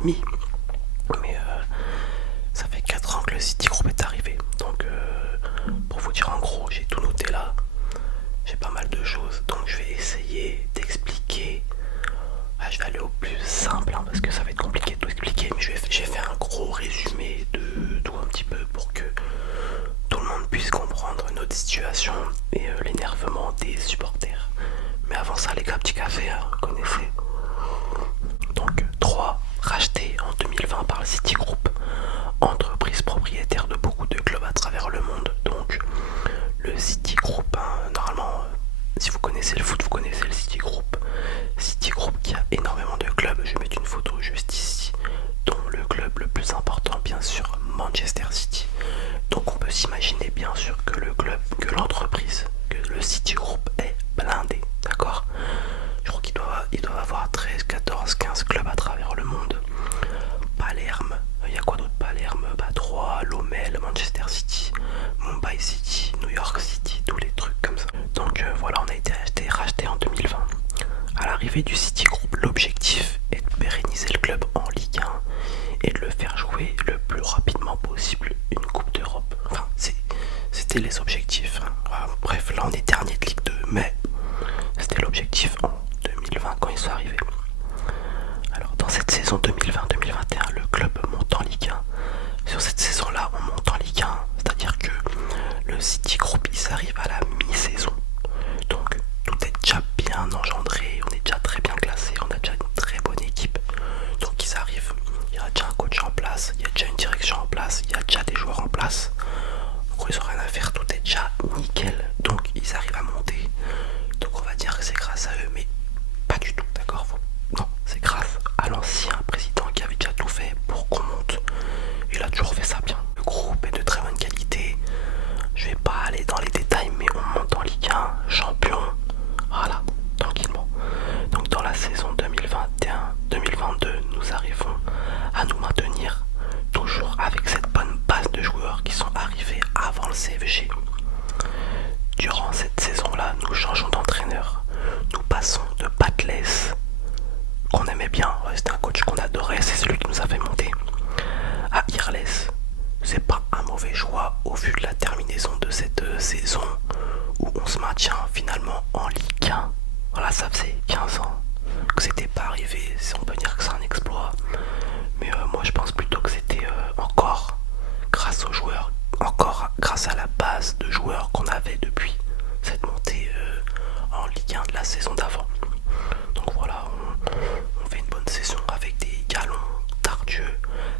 demi. Mais ça fait 4 ans que le City Group est arrivé. Donc pour vous dire en gros, j'ai tout noté là. J'ai pas mal de choses. Donc je vais essayer d'expliquer. Je vais aller au plus simple hein, parce que ça va être compliqué de tout expliquer. Mais j'ai fait un gros résumé de tout un petit peu pour que tout le monde puisse comprendre notre situation et l'énervement des supporters. Mais avant ça les gars, petit café, hein, vous connaissez. Donc 3 racheté en 2020 par le City Group, entreprise propriétaire de beaucoup de clubs à travers le monde. Donc le City Group, hein, normalement, si vous connaissez le foot, vous connaissez le City Group. City Group qui a énormément de clubs. Je vais mettre une photo juste ici, dont le club le plus important, bien sûr, Manchester City. Donc on peut s'imaginer bien sûr que le club, que l'entreprise, que le City Group est blindé, d'accord. Je crois qu'ils doivent avoir 13, 14, 15 clubs à travers le monde. Palerme, il y a quoi d'autre? Palerme, Troyes, Lommel, Manchester City, Mumbai City, New York City, tous les trucs comme ça. Donc voilà, on a été racheté en 2020. À l'arrivée du City Group, l'objectif est de pérenniser le club en Ligue 1 et de le faire jouer le plus rapidement possible une Coupe d'Europe. Enfin, c'était les objectifs. Hein. Voilà. Bref, là on est dernier de Ligue 2, mais c'était l'objectif en 2020 quand ils sont arrivés. Alors dans cette saison 2020-2021, le club monte en Ligue 1. Sur cette saison-là, on monte en Ligue 1, c'est-à-dire que le City Group, ils arrivent à la mi-saison. Donc tout est déjà bien engendré, on est déjà très bien classé, on a déjà une très bonne équipe. Donc ils arrivent, il y a déjà un coach en place, il y a déjà une direction en place, il y a déjà des joueurs en place. En gros, ils n'ont rien à faire, tout est déjà nickel. Donc ils arrivent à monter. Donc on va dire que c'est grâce à eux, mais pas du tout, d'accord? Non, c'est grâce à l'ancien président qui avait déjà tout fait pour qu'on monte. Il a toujours fait ça bien. Le groupe est de très bonne qualité. Je vais pas aller dans les détails, mais on monte en Ligue 1, champion. Voilà, tranquillement. Donc dans la saison 2021-2022, nous arrivons à nous maintenir toujours avec cette bonne base de joueurs qui sont arrivés avant le CFG. Durant cette saison-là, nous changeons d'entraîneur. Nous passons de Patless, qu'on aimait bien, c'était un coach qu'on adorait, c'est celui qui nous a fait monter, à Irles. C'est pas un mauvais choix au vu de la terminaison de cette saison où on se maintient finalement en Ligue 1. Voilà, ça faisait 15 ans que c'était pas arrivé, on peut dire que c'est un exploit. Mais moi je pense plutôt que c'était encore grâce aux joueurs, encore grâce à la base de joueurs qu'on avait depuis cette montée en Ligue 1 de la saison d'avant. Donc voilà, on fait une bonne saison avec des Galons, Tardieu,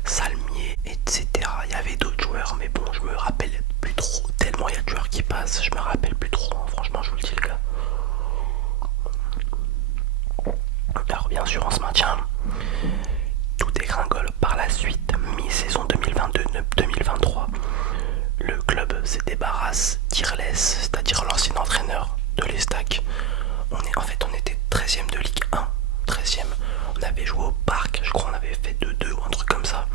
Salmier, etc. Il y avait d'autres joueurs, mais bon, je me rappelle plus trop, tellement il y a de joueurs qui passent, je me rappelle plus trop, hein, franchement, je vous le dis, les gars. Alors, bien sûr, on se maintient. Tout dégringole par la suite, mi-saison 2022-2023. Le club se débarrasse d'Irles, c'est-à-dire l'ancien entraîneur de l'Estac. On était 13e de Ligue 1, 13e. On avait joué au Parc, je crois qu'on avait fait 2-2 ou un truc comme ça.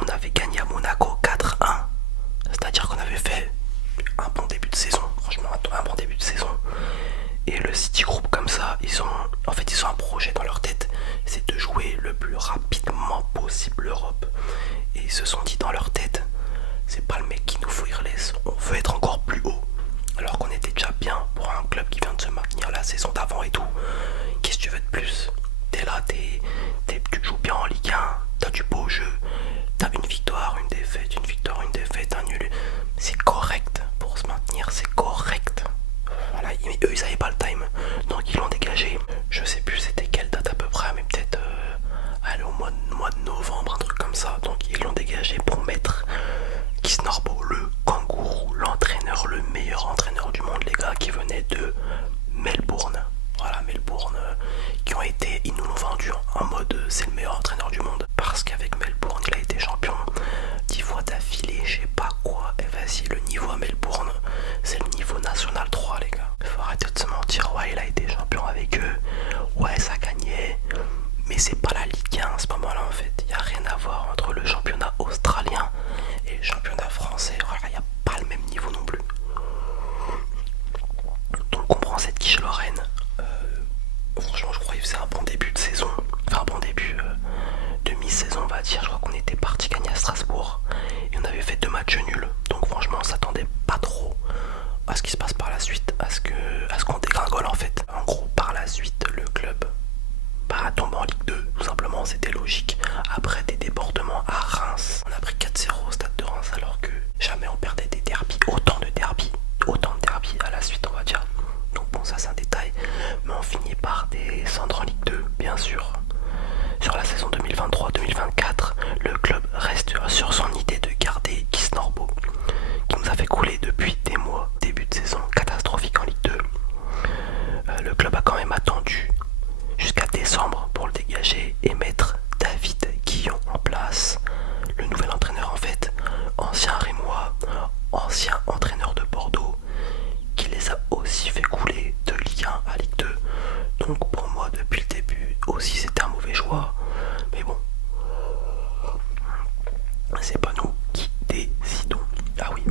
On avait gagné à Monaco 4-1, c'est-à-dire qu'on avait fait un bon début de saison, franchement un bon début de saison. Et le City Group comme ça, ils ont un projet dans leur tête, c'est de jouer le plus rapidement possible l'Europe. Et ils se sont dit dans leur tête, c'est pas le mec qui nous faut Irles, on veut être encore plus haut. Alors qu'on était déjà bien pour un club qui vient de se maintenir la saison d'avant et tout. Qu'est-ce que tu veux de plus? T'es là, tu joues bien en Ligue 1, t'as du beau jeu, t'as une victoire, une défaite, un nul. C'est correct pour se maintenir, c'est correct. Voilà, mais eux ils avaient pas le time, donc ils l'ont dégagé. Je sais plus c'était quelle date à peu près, mais peut-être au mois de novembre, un truc comme ça. Donc ils l'ont dégagé pour mettre Kisnorbo, le kangourou, l'entraîneur, le meilleur entraîneur du monde, les gars, qui venait de Melbourne. Voilà, Melbourne, ils nous l'ont vendu en mode c'est le meilleur entraîneur du monde. Parce qu'avec Melbourne, il a été champion 10 fois d'affilée, je sais pas quoi. Et vas-y, le niveau à Melbourne, c'est le niveau national 3, les gars. Faut arrêter de se mentir, ouais, il a été champion avec eux. Ouais, ça gagnait. Mais c'est pas la Ligue 1 à ce moment-là, en fait. Il n'y a rien à voir entre le championnat australien et le championnat français. Voilà, il n'y a pas le même niveau non plus. Donc on prend cette quiche Lorraine. Franchement, je crois qu'il faisait un bon début de saison. Enfin, un bon demi-saison, on va va dire. Je crois qu'on était parti gagner à Strasbourg et on avait fait 2 matchs nuls. Donc franchement on s'attendait pas trop à ce qui se passe par la suite, à ce qu'on dégringole en fait. En gros par la suite le club tombe en Ligue 2, tout simplement, c'était logique. Après des débordements à Reims, on a pris 4-0 au stade de Reims alors que jamais on perdait des derbies, autant de derbies à la suite on va dire. Donc bon ça c'est un détail, mais on finit par descendre en Ligue 2 bien sûr. Sur la saison 2023-2024, le club reste sur son idée de garder Kisnorbo, qui nous a fait couler depuis des mois. Début de saison catastrophique en Ligue 2. Le club a quand même attendu jusqu'à décembre pour le dégager et mettre David Guillon en place. Le nouvel entraîneur en fait, ancien Rémois, ancien entraîneur de Bordeaux, qui les a aussi fait couler de Ligue 1 à Ligue 2. Donc pour moi depuis le début aussi c'était un mauvais choix. Mais bon, c'est pas nous qui décidons. Ah oui,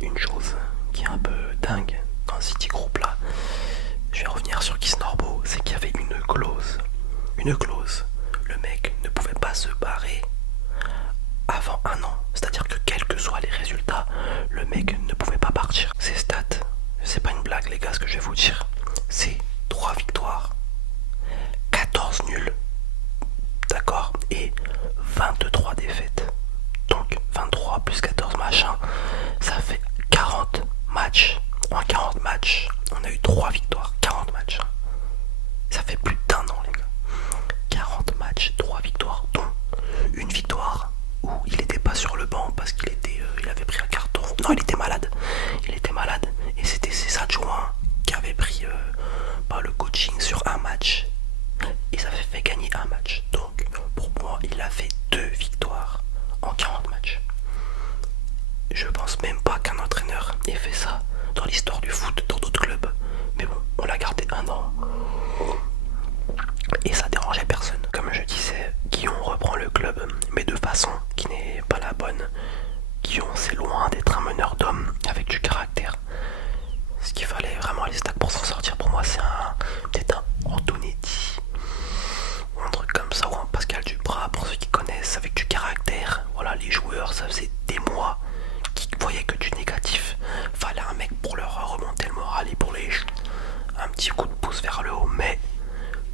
une chose qui est un peu dingue dans City Group là, je vais revenir sur Kisnorbo, c'est qu'il y avait une clause. Le mec ne pouvait pas se barrer avant 1 an. C'est-à-dire que quels que soient les résultats, le mec ne pouvait pas partir. Ces stats, c'est pas une blague les gars ce que je vais vous dire. C'est 3 victoires, 14 nuls, d'accord, et 23 défaites. Donc 23 plus 14 machin, ça fait 40 matchs. En 40 matchs, on a eu 3 victoires, 40 matchs. Ça fait plus d'1 an les gars. 40 matchs, 3 victoires, dont une victoire où il n'était pas sur le banc parce qu'il avait pris un carton. Non, il était malade. Et c'était ses adjoints qui avaient pris le coaching sur un match. Et ça avait fait gagner un match. Donc pour moi, il a fait 2 victoires en 40 matchs. Je pense même pas qu'un entraîneur ait fait ça dans l'histoire du foot dans d'autres clubs. Mais bon, on l'a gardé 1 an. Et ça dérangeait personne. Comme je disais, Guillon reprend le club, mais de façon qui n'est pas la bonne. Guillon, c'est loin d'être un meneur d'hommes avec du caractère. Ce qu'il fallait vraiment les stacks pour s'en sortir, pour moi, c'est peut-être un Antonetti, ou un truc comme ça, ou un Pascal Duprat, pour ceux qui connaissent, avec du caractère. Voilà, les joueurs, ça faisait des mois qui voyaient que du négatif. Fallait un mec pour leur remonter le moral et pour un petit coup de pouce vers le haut, mais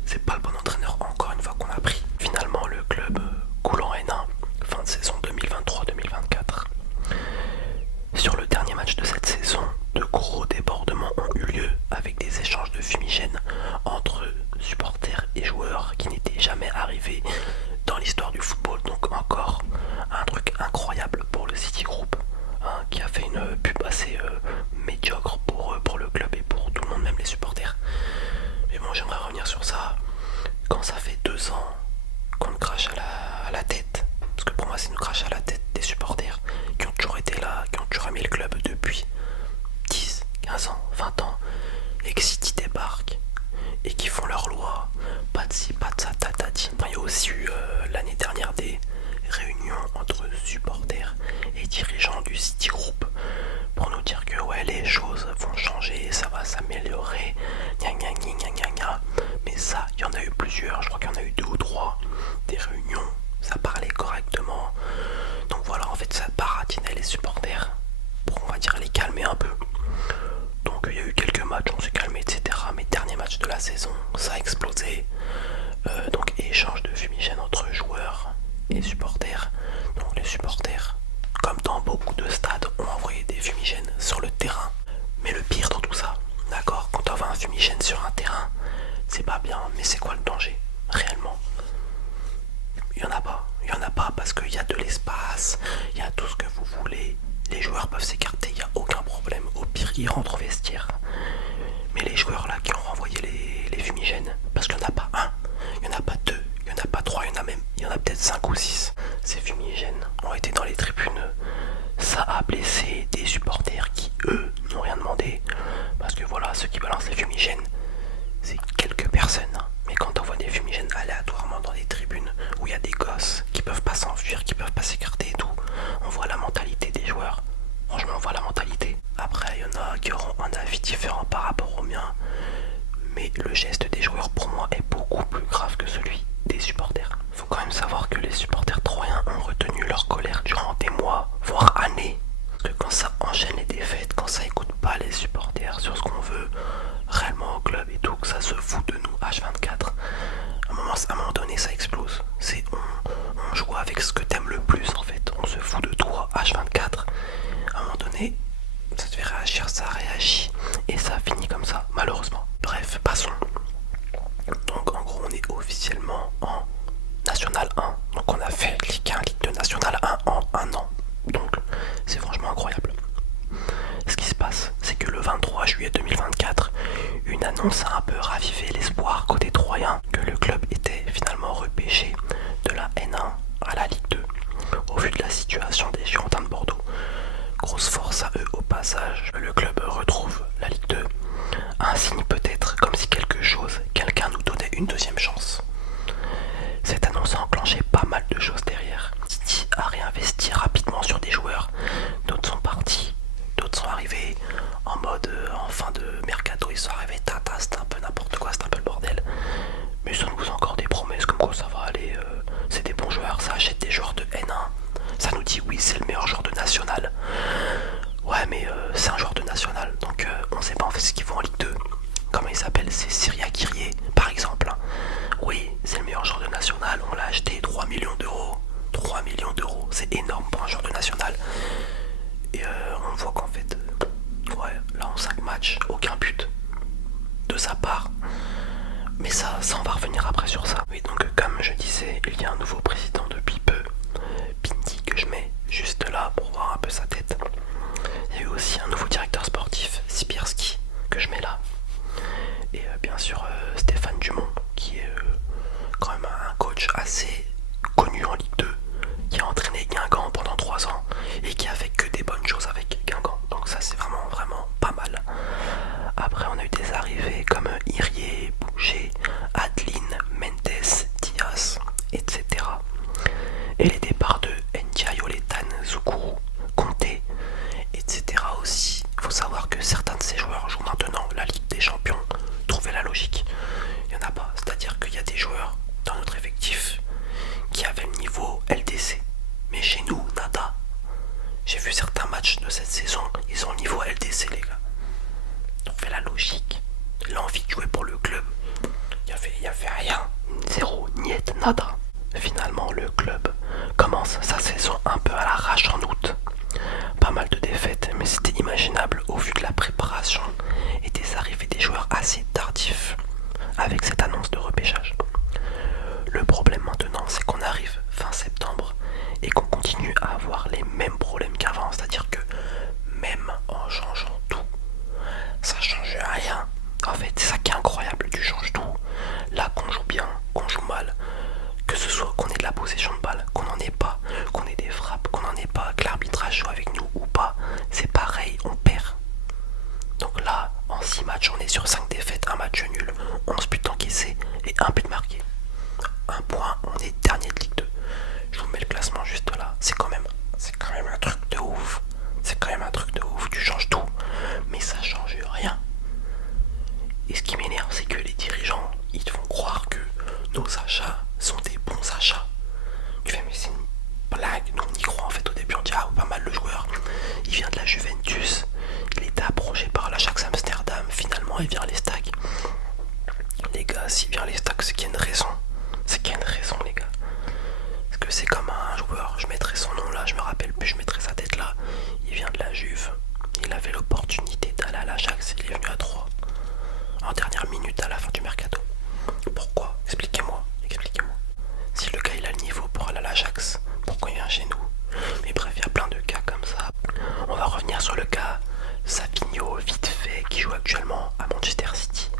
c'est pas le bon entraîneur encore une fois qu'on a pris. Finalement le club coule en N1, fin de saison 2023-2024. Sur le dernier match de cette saison, de gros débordements ont eu lieu avec des échanges de fumigènes entre supporters et joueurs qui n'étaient jamais arrivés dans l'histoire du football. Donc encore un truc incroyable pour le City Group, qui a fait une pub assez médiocre pour le club et pour tout le monde, même les supporters. Mais bon, j'aimerais revenir sur ça. Quand ça fait 2 ans qu'on nous crache à la tête, parce que pour moi c'est nous crache à la tête des supporters qui ont toujours été là, qui ont toujours aimé le club depuis 10, 15 ans, 20 ans, et que City débarque et qui font leur loi, pas de ci, pas de ça, tatati. Il y a aussi eu l'année dernière des réunions entre supporters et dirigeants du City Group pour nous dire que ouais, les choses vont changer, ça va s'améliorer, gna gna gna gna gna gna. Mais ça, il y en a eu plusieurs, je crois qu'il y en a eu 2 ou 3 des réunions, ça parlait correctement. Donc voilà, en fait ça baratinait les supporters pour, on va dire, les calmer un peu. Donc il y a eu quelques matchs, on s'est calmé, etc. Mais dernier match de la saison, ça a explosé. Donc échange de fumigènes entre joueurs et supporters. Donc les supporters, comme dans beaucoup de stades, ont envoyé des fumigènes sur le terrain. Mais le pire dans tout ça, d'accord, quand on envoie un fumigène sur un terrain, c'est pas bien, mais c'est quoi le danger réellement? Il y en a pas parce qu'il y a de l'espace, il y a tout ce que vous voulez, les joueurs peuvent s'écarter, il n'y a aucun problème, au pire ils rentrent au vestiaire. Mais les joueurs là qui ont renvoyé les fumigènes, parce qu'il n'y en a pas un, il n'y en a pas deux, il n'y en a Donc on a fait Ligue 1, Ligue 2 nationale 1 en un an. Donc c'est franchement incroyable. Ce qui se passe, c'est que le 23 juillet 2024, une annonce a un peu ravivé l'espoir côté troyen que le club était finalement repêché de la N1 à la Ligue 2. Au vu de la situation des Girondins de Bordeaux, grosse force à eux au passage, le club retrouve la Ligue 2. Un signe peut-être comme si quelqu'un nous donnait une deuxième chance. Cette annonce a enclenché pas mal de choses derrière. City a réinvesti rapidement sur des joueurs, d'autres sont partis, d'autres sont arrivés en mode en fin de mercato, ils sont arrivés tata, c'était un peu n'importe quoi, c'était un peu le bordel. Mais ça nous fait encore des promesses comme quoi ça va aller, c'est des bons joueurs, ça achète des joueurs de N1. Ça nous dit oui c'est le meilleur joueur de national. Ouais mais c'est un joueur de national, donc on sait pas en fait ce qu'ils font en Ligue 2. Comment il s'appelle, c'est Syria Kyrie par exemple. Oui, c'est le meilleur joueur de national, on l'a acheté 3 millions d'euros. 3 millions d'euros, c'est énorme pour un joueur de national. Et on voit qu'en fait, ouais, là en 5 matchs, aucun but de sa part. Mais ça on va revenir après sur ça. Oui, donc comme je disais, il y a un nouveau président depuis peu, Pinty, que je mets juste là pour voir un peu sa tête. Il y a eu aussi un nouveau directeur sportif, Sipierski, que je mets là. Et bien sûr Stéphane Dumont, qui est quand même un coach assez connu en Ligue 2, qui a entraîné Guingamp pendant 3 ans et qui a fait que des bonnes choses avec Guingamp. Donc ça c'est vraiment pas mal. Après on a eu des arrivées comme Irié, Boucher, Adeline, Mendes, Diaz, etc. Et les départs de Ndiaye, Oletan, Zoukourou, Conté, etc. aussi. Il faut savoir que certains de ces joueurs jouent maintenant la Ligue des Champions. Trouvez la logique. Il n'y en a pas. C'est-à-dire qu'il y a des joueurs dans notre effectif qui avaient le niveau LDC. Mais chez nous, nada. J'ai vu certains matchs de cette saison, ils ont le niveau LDC les gars. Trouvez la logique. L'envie de jouer pour le club. Il y avait rien. Zéro, niet, nada. Finalement, le club commence sa saison un peu à l'arrache en août. Pas mal de défaites, mais c'était imaginable au vu de la préparation et des arrivées des joueurs assez tardifs avec cette annonce de repêchage. Le problème maintenant, c'est qu'on arrive fin septembre et qu'on continue à avoir les mêmes problèmes qu'avant, c'est-à-dire que même en changeant tout, ça change rien. En fait, c'est ça qui est incroyable, tu changes tout. Là, qu'on joue bien, qu'on joue mal, que ce soit qu'on ait de la possession de balle, qu'on n'en ait pas, qu'on ait des frappes, qu'on n'en ait pas, que l'arbitrage joue avec nous ou pas, c'est pareil, on perd. Donc là, en 6 matchs, on est sur 5 défaites, un match nul, 11 buts encaissés et 1 but marqué. 1 point, on est dernier de Ligue 2. Je vous mets le classement juste là. C'est quand même un truc de ouf. C'est quand même un truc de ouf. Tu changes tout, mais ça change rien. Et ce qui m'énerve, c'est que les dirigeants, ils te font croire que nos achats sont des bons achats. Tu fais mais c'est une blague. Nous on y croit en fait au début. On dit ah pas mal le joueur. Il vient de la Juventus. Il était approché par l'Ajax Amsterdam. Finalement il vient à l'Estac. Les gars, s'il vient à l'Estac, c'est qu'il y a une raison. C'est qu'il y a une raison les gars. Parce que c'est comme un joueur, je mettrai son nom là, je me rappelle plus, je mettrai sa tête là. Il vient de la Juve, il avait l'opportunité d'aller à l'Ajax, il est venu à 3 en dernière minute à la fin du mercato. Pourquoi? Expliquez-moi. Si le gars il a le niveau pour aller à l'Ajax, pourquoi il vient chez nous? Mais bref, il y a plein de cas comme ça. On va revenir sur le cas Savigno, vite fait, qui joue actuellement à Manchester City.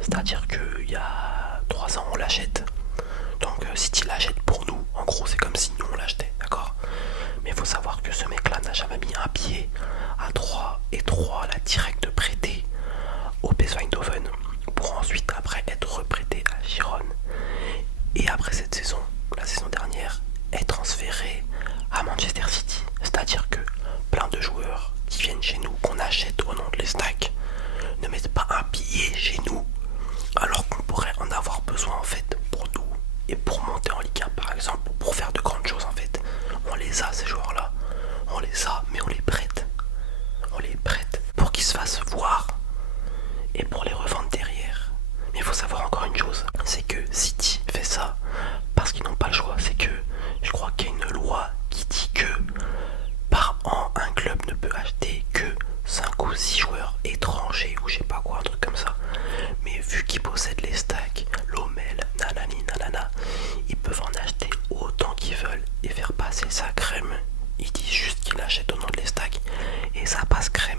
C'est-à-dire qu'il y a 3 ans on l'achète. Donc City l'achète pour nous, en gros c'est comme si nous on l'achetait, d'accord? Mais il faut savoir que ce mec là n'a jamais mis un pied à 3 et 3 l'a direct prêté au PSV Eindhoven pour ensuite après être reprêté à Giron. Et après cette saison, la saison dernière, est transféré à Manchester City. C'est-à-dire que plein de joueurs qui viennent chez nous, qu'on achète au nom de l'Estac, ne mettent pas un pied chez nous alors qu'on pourrait en avoir besoin en fait pour nous et pour monter en Ligue 1 par exemple, pour faire de grandes choses en fait. On les a ces joueurs là, on les a mais on les prête pour qu'ils se fassent voir et pour les revendre derrière. Mais il faut savoir encore une chose, c'est que City fait ça parce qu'ils n'ont pas le choix. C'est que je crois qu'il y a une loi qui dit que par an un club ne peut acheter que 5 ou 6 joueurs étrangers ou je sais pas quoi, un truc comme ça. Mais vu qu'ils possèdent les stacks, l'Omel, nanani nanana, ils peuvent en acheter autant qu'ils ça crème. Il dit juste qu'il achète au nom de l'Estac et ça passe crème.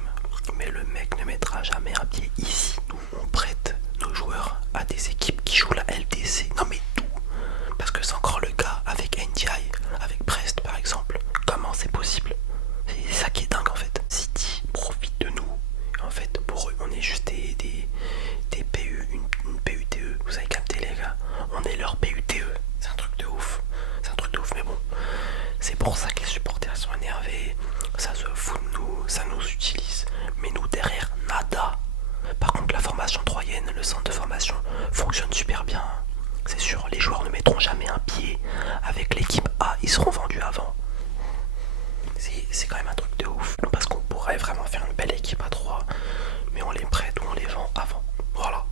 Mais le mec ne mettra jamais un pied ici. Nous, on prête nos joueurs à des équipes qui jouent la LDC. Non mais tout. Parce que c'est encore le cas avec NDI, avec Brest par exemple. Comment c'est possible? C'est ça qui est dingue en fait. City profite de nous. En fait, pour eux, on est juste des PU, une PUTE. Vous avez capté les gars? On est leur PUTE. C'est un truc de ouf. C'est un truc de ouf, mais bon. C'est pour ça que les supporters sont énervés. Ça se fout de nous, ça nous utilise. Mais nous derrière, nada. Par contre, la formation troyenne, le centre de formation fonctionne super bien. C'est sûr, les joueurs ne mettront jamais un pied avec l'équipe A. Ils seront vendus avant. C'est quand même un truc de ouf. Parce qu'on pourrait vraiment faire une belle équipe à 3, mais on les prête ou on les vend avant. Voilà.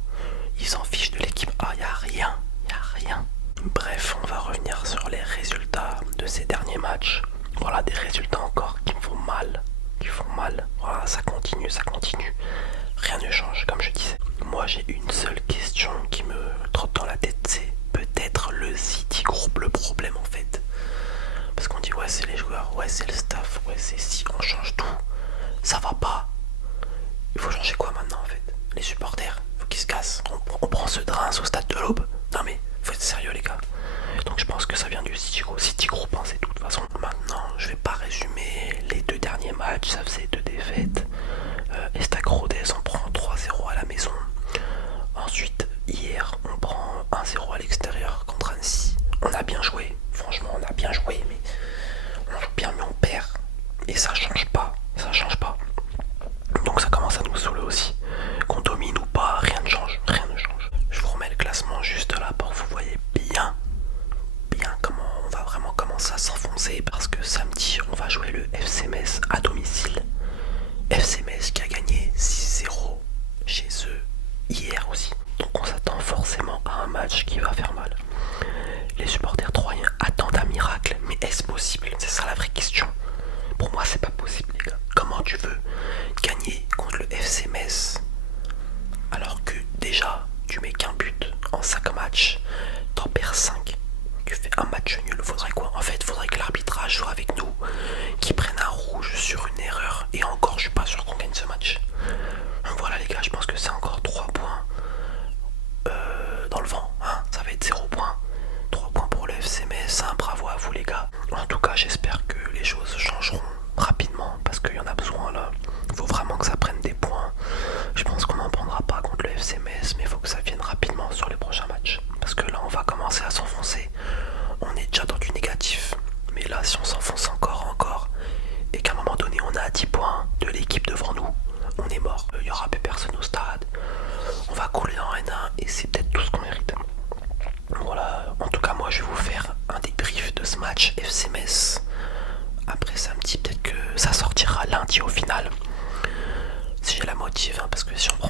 Ils s'en fichent de l'équipe A, y a rien. Y a rien. Bref, on va revenir sur les résultats de ces derniers matchs. Voilà, des résultats encore qui me font mal. Qui font mal. Voilà, ça continue, ça continue. Rien ne change, comme je disais. Moi, j'ai une seule question qui me trotte dans la tête, c'est peut-être le City Group le problème en fait. Parce qu'on dit ouais c'est les joueurs, ouais c'est le staff, ouais c'est si on change tout. Ça va pas. Il faut changer quoi maintenant en fait? Les supporters, faut qu'ils se cassent. On prend ce drain au stade de l'Aube. Non mais faut être sérieux les gars. Donc je pense que ça vient du City Group, hein, c'est tout de toute façon. Maintenant, je vais pas résumer les 2 derniers matchs, ça faisait 2 défaites. Estac Rodez on prend 3-0 à la maison. Ensuite, hier, on prend 1-0 à l'extérieur contre Annecy. On a bien joué, franchement, on a bien joué, mais on joue bien, mais on perd. Et ça change pas, ça change pas. Donc ça commence à nous saouler aussi. Qu'on domine ou pas, rien ne change, rien ne change. Je vous remets le classement juste là pour que vous voyez bien comment on va vraiment commencer à s'enfoncer. Parce que samedi, on va jouer le FC Metz à domicile. FC Metz qui a gagné 6-0 chez eux hier aussi. Donc on s'attend forcément à un match qui va faire mal. Les supporters troyens attendent un miracle, mais est-ce possible? C'est ça la vraie question. Pour moi c'est pas possible les gars. Comment tu veux gagner contre le FC Metz alors que déjà tu mets qu'un but en 5 matchs, t'en perds 5, tu fais un match nul, faudrait quoi? En fait faudrait que l'arbitrage soit avec nous, qui prenne un rouge sur une erreur, et encore je suis pas sûr qu'on gagne ce match. Donc voilà les gars, je pense que c'est encore 3 points dans le vent, hein, ça va être 0 points. 3 points pour le FC Metz, hein, bravo à vous les gars. En tout cas j'espère que les choses changeront rapidement, parce qu'il y en a besoin là. Il faut vraiment que ça prenne des points. Je pense qu'on n'en prendra pas contre le FC Metz, mais il faut que ça vienne rapidement sur les prochains matchs. Parce que là on va commencer à s'enfoncer. On est déjà dans du négatif. Mais là si on s'enfonce encore, et qu'à un moment donné on a 10 points de l'équipe devant nous, on est mort. Il y aura plus personne au stade. On va couler en N1 et c'est peut-être tout ce qu'on mérite. Voilà, en tout cas moi je vais vous faire un débrief de ce match FC Metz. Après samedi, peut-être que ça sortira lundi au final. Si j'ai la motive, hein, parce que si on prend